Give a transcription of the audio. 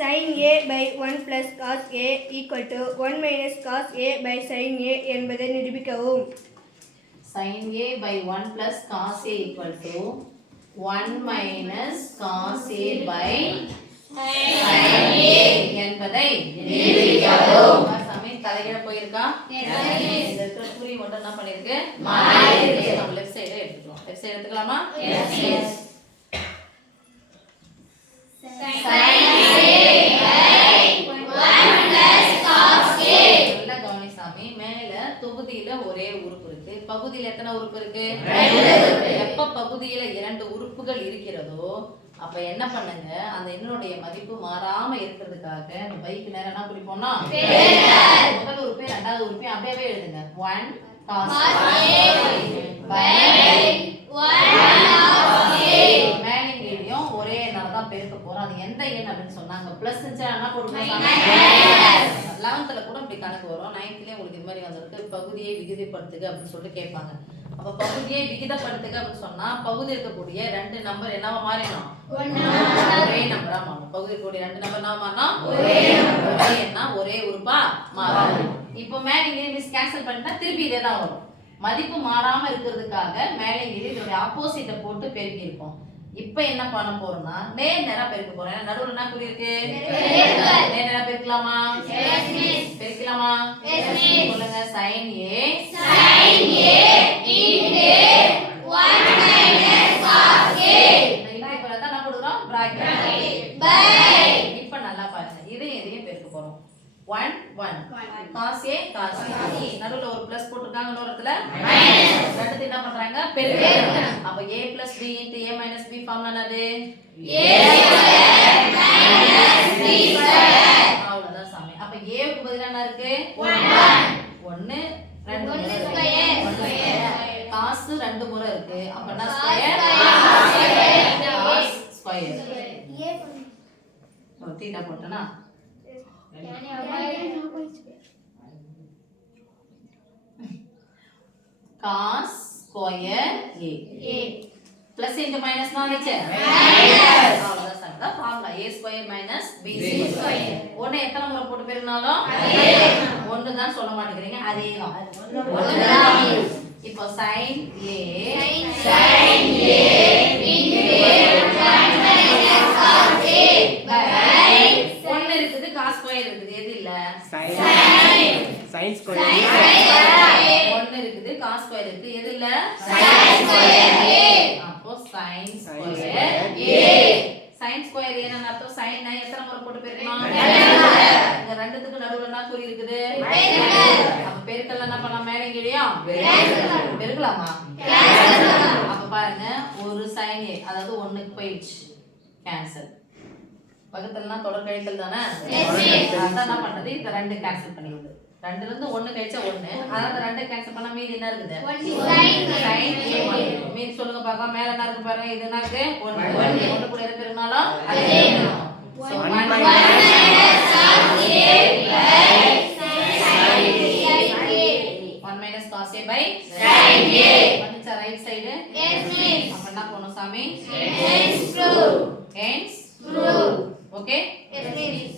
sin a by 1 plus cos a equal to 1 minus cos a by sin a என்பதை நிரூபிக்கவும். sin a by 1 plus cos a equal to 1 minus cos a by sin a என்பதை நிரூபிக்கவும். சாமி தலைகீழ போயிருக்கா? இந்த இருக்கிற குறி மட்டும் என்ன பண்ணிருக்கு? மாறி இருக்கு. நம்ம லெஃப்ட் சைடு எடுத்துக்கலாம். லெஃப்ட் சைடு எடுத்துக்கலாமா? எஸ். தொகுதியில ஒரே உறுப்பு இருக்கு. பகுதியில எத்தனை உறுப்பு இருக்கு? எப்ப பகுதியில இரண்டு உறுப்புகள் இருக்கிறதோ அப்ப என்ன பண்ணுங்க, அந்த எண்ணுடைய மதிப்பு மாறாம இருக்கிறதுக்காக இந்த பைக்கு நேரம் என்ன குறிப்போம்னா முதல் உறுப்பை இரண்டாவது உறுப்பை அப்படியே எழுதுங்க. 1 cos மேலிங்கேயும் ஒரே எண்ணால தான் பெருக்க போறோம். அது எந்த எண் அப்படின்னு சொன்னாங்க பிளஸ் என்ன போடுவோம்? 11th கூட இப்படி கணக்கு வரும். 9th உங்களுக்கு இது மாதிரி வந்திருக்கு. பகுதியை விகிதப்படுத்துக அப்படின்னு சொல்லிட்டு கேட்பாங்க. அப்ப பகுதியை விகிதப்படுத்துக அப்படின்னு சொன்னா பகுதி இருக்கக்கூடிய ரெண்டு நம்பர் என்னவா மாறிடும்? ஒரே நம்பரா மாறும். பகுதி இருக்கக்கூடிய ரெண்டு நம்பர் என்னவா மாறணும்? ஒரே எண்ணா ஒரே உறுப்பா மாறும். இப்போ மேலிங்க மிஸ் கேன்சல் பண்ணிட்டா திருப்பி இதே தான் வரும். மதிப்பு மாறாம இருக்கிறதுக்காக மேலிங்க இதோட ஆப்போசிட்டை போட்டு பெருக்கி இருப்போம். இப்ப என்ன பண்ண போறோம்னா நேர் நேரா பெருக்க போறோம். நடுவுல என்ன குறி இருக்கு? நேர் நேரா பெருக்கலாமா? பெருக்கலாமா? சொல்லுங்க. sin a into 1 minus cos a. இப்ப தான் என்ன போடுறோம்? பிராக்கெட் பை. இப்ப நல்லா பாருங்க. இதையும் பெருக்க போறோம். 1 1 cos a cos a. நடுவுல ஒரு பிளஸ் போட்டுருக்காங்க. இன்னொரு இடத்துல மைனஸ். ரெண்டுத்தை என்ன பண்றாங்க? பெருக்கறாங்க. அப்ப a plus b into a minus b formula என்னது? a square minus b square. அவ்வளவுதான் சாமி. அப்ப a க்கு பதிலா என்ன இருக்கு? 1 2 ஸ்கொயர் cos 2 முறை இருக்கு. அப்ப என்ன square? cos square. a theta போட்டனா cos square a plus into minus ना नीचे अவ்வளவுதான் சார். தான் formula a square minus b square. ஒண்ணே எத்தனை முறை போட்டு பெருக்கினாலும் ஒண்ணு தான் சொல்ல மாட்டேங்கிறீங்க. அதேதான் ஒண்ணுதான். இப்போ sin a into 1 minus cos a by ஒண்ணு இருக்குது cos square இருக்குது. எது இல்ல? sin square. ஒண்ணு இருக்குது cos square இருக்கு. எது இல்ல? sin square a. அப்போ sin square a. sin square a ன்னு அர்த்தம் sin ஐ எத்தனை முறை போட்டு பெருக்கணும்? இந்த ரெண்டுத்துக்கு நடுவுல என்ன குறி இருக்குது? பெருக்கல். அப்ப பெருக்கல்ல என்ன பண்ணலாம்? மேலே கீழயா பெருக்கலாமா? அப்ப பாருங்க ஒரு sin a அதாவது 1க்கு போயிடுச்சு. கேன்சல். பக்கத்துலனா தொடர் கழித்தல் தானே? அதான் என்ன பண்றது? இந்த ரெண்டு கேன்சல் பண்ணிடுது. ரெண்டுல இருந்து 1 கழிச்சா 1. அதாவது ரெண்டு கேன்சல் பண்ணா மீதி என்ன இருக்குது? sin a. மீதி சொல்லுங்க பார்க்கலாம். மேல என்ன இருக்கு பாருங்க. இது என்ன இருக்கு? 1 கூட எது பெருனாலும் அதே வரும். So 1 minus cos a by sin a. வந்துச்சா ரைட் சைடு? Yes miss. அப்ப என்ன பண்ணனும் சாமி? hence prove. Okay? Yes miss.